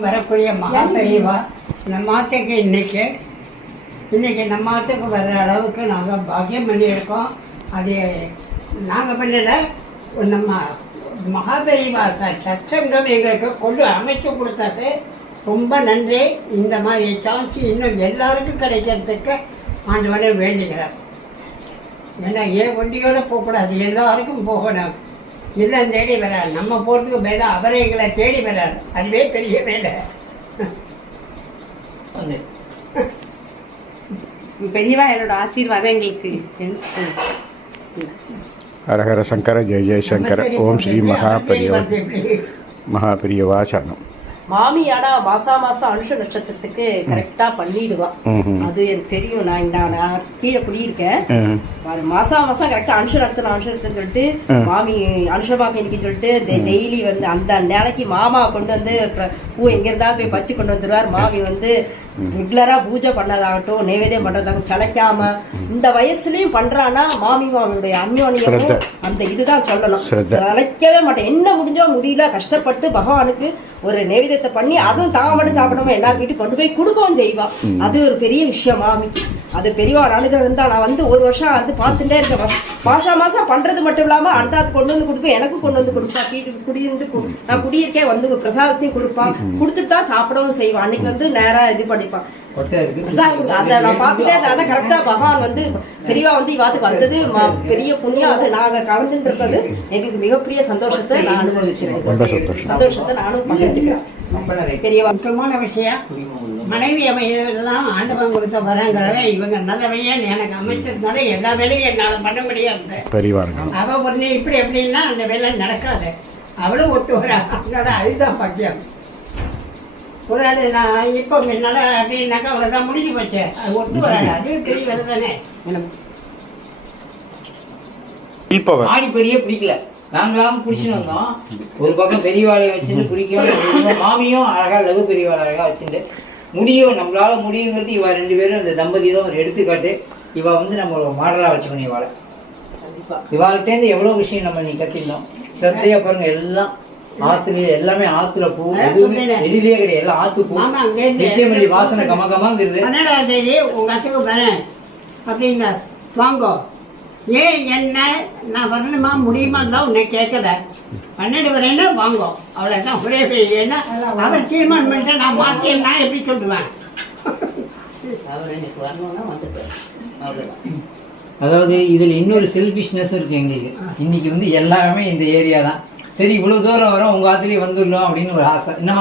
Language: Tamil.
வரக்கூடிய மகாபெரிவா நம்ம ஆத்துக்கு இன்னைக்கு நம்ம ஆத்துக்கு வர்ற அளவுக்கு நாங்கள் பாக்கியம் பண்ணியிருக்கோம். அது நாங்கள் பண்ணல, நம்ம மகாபெரிவா சத்சங்கம் எங்களுக்கு கொண்டு அமைச்சு கொடுத்தது ரொம்ப நன்றி. இந்த மாதிரி சான்ஸ் இன்னும் எல்லாருக்கும் கிடைக்கிறதுக்கு ஆண்டவனை வேண்டுகிறார். ஏன்னா ஏன் ஒண்டியோட போகக்கூடாது, எல்லாருக்கும் போகணும். எல்லாம் தேடி வராரு, நம்ம போகிறதுக்கு மேலே அவரை எங்களை தேடி வராரு. அதுவே பெரிய வேலை. பெரியவா என்னோட ஆசீர்வாதம் எங்களுக்கு. ஹரஹர சங்கர ஜெய ஜெயசங்கர. ஓம் ஸ்ரீ மகாபெரியவா சரணம். மாமி ஆனா மாசம் அனுஷ நட்சத்திரத்துக்கு கரெக்டா பண்ணிடுவா. அது எனக்கு தெரியும். நான் கீழே குடியிருக்கேன். மாசம் கரெக்டா அனுஷ நடத்தணும்னு சொல்லிட்டு மாமி அனுஷமாக்கு இன்னைக்கு சொல்லிட்டு டெய்லி வந்து அந்த நாளைக்கு மாமா கொண்டு வந்து பூ எங்க இருந்தாலும் போய் பச்சு கொண்டு வந்துடுவார். மாமி வந்து ரெகுலரா பூஜை பண்ணதாகட்டும், நைவேத்தியம் பண்றதாகட்டும் சளைக்காம இந்த வயசுலயும் பண்றான்னா மாமியோடைய அந்யோன்யமும் அந்த இதுதான் சொல்லணும். சளைக்கவே மாட்டேன். என்ன முடிஞ்சோ முடியல கஷ்டப்பட்டு பகவானுக்கு ஒரு நைவேத்தியத்தை பண்ணி அதுவும் தான் மட்டும் சாப்பிடாம எல்லாரும் வீட்டுக்கு கொண்டு போய் கொடுக்கவும் செய்வா. அது ஒரு பெரிய விஷயம் மாமி. அது பெரியவா அனுகிரகம் இருந்தா. நான் வந்து ஒரு வருஷம் வந்து பார்த்துட்டே இருக்கேன். மாசம் பண்றது மட்டும் இல்லாம அடுத்தாத்து கொண்டு வந்து கொடுப்பேன், எனக்கும் கொண்டு வந்து கொடுப்பா. வீட்டுக்கு குடியிருந்து நான் குடியிருக்கேன் வந்து பிரசாதத்தையும் கொடுப்பான். கொடுத்துட்டு தான் சாப்பிடவும் செய்வான். அன்னைக்கு வந்து நேரா இது பண்ணிப்பான். அதை நான் பார்த்துட்டே இருந்தேன். கரெக்டா பகவான் வந்து பெரியவா வந்து இவாத்துக்கு வந்தது பெரிய புண்ணியம். அதை நாங்க கலந்துட்டு இருக்கிறது எங்களுக்கு மிகப்பெரிய சந்தோஷத்தை நான் அனுபவிக்கிறேன். சந்தோஷத்தை நானும் பகிர்ந்துக்கிறேன். பெரிய முக்கியமான விஷயம் மனைவி அமைதெல்லாம் ஆண்டவன் கொடுத்த வரங்கிறத இவங்க நல்ல வழியா எனக்கு அமைச்சதுனால எல்லா வேலையும் என்னால் பண்ண முடியாது. அவ உடனே இப்படி எப்படின்னா அந்த வேலை நடக்காது. அவளும் ஒத்து வரா. அதனால அதுதான் பக்கியம். ஒரு ஆள் நான் இப்போ என்னால் அப்படின்னாக்கா அவ்வளோதான் முடிஞ்சு போச்சு. அது ஒத்து வராது. அது பெரிய வேலை தானே. ஆடிப்படியே பிடிக்கல. நாங்களாம் பிடிச்சின்னு வந்தோம். ஒரு பக்கம் பெரியவாளையை வச்சுட்டு பிடிக்கும். மாமியும் அழகா லகு பெரியவாளை அழகா வச்சுட்டு முடியும், நம்மளால முடியுங்கிறது இவ ரெண்டு பேரும் இந்த தம்பதி தான் ஒரு எடுத்துக்காட்டு. இவ வந்து நம்ம மாடலா வச்சுக்கணும். இவாளை இவாள்கிட்டேருந்து எவ்வளவு விஷயம் நம்ம நீ கத்திருந்தோம். சத்தையா பாருங்க, எல்லாம் ஆத்துலயே, எல்லாமே ஆத்துல பூ, எதுவுமே வெளியிலேயே கிடையாது. எல்லாம் ஆத்து பூ, நித்தியமல்லி வாசனை கமகமாங்கிறது. 12ஆம் தேதி உங்க அத்துக்கு வரேன் அப்படின்னா வாங்கோ. ஏன் என்ன நான் வரணுமா முடியுமான்லாம் உன்னை கேட்கல. 12 வரேன்னா வாங்கோ, அவ்வளோதான். ஒரே ஏன்னா அவர் தீர்மானம் பண்ணிட்டா நான் மாற்றேன். நான் எப்படி சொல்லுவேன்? அதாவது இதுல இன்னொரு செல்ஃபிஷ்னஸ் இருக்கு எங்களுக்கு. இன்னைக்கு வந்து எல்லாமே இந்த ஏரியா தான். சரி இவ்வளவு தூரம் வரோம், உங்க ஆத்துலயே வந்துடலாம் அப்படின்னு ஒரு ஆசை. என்ன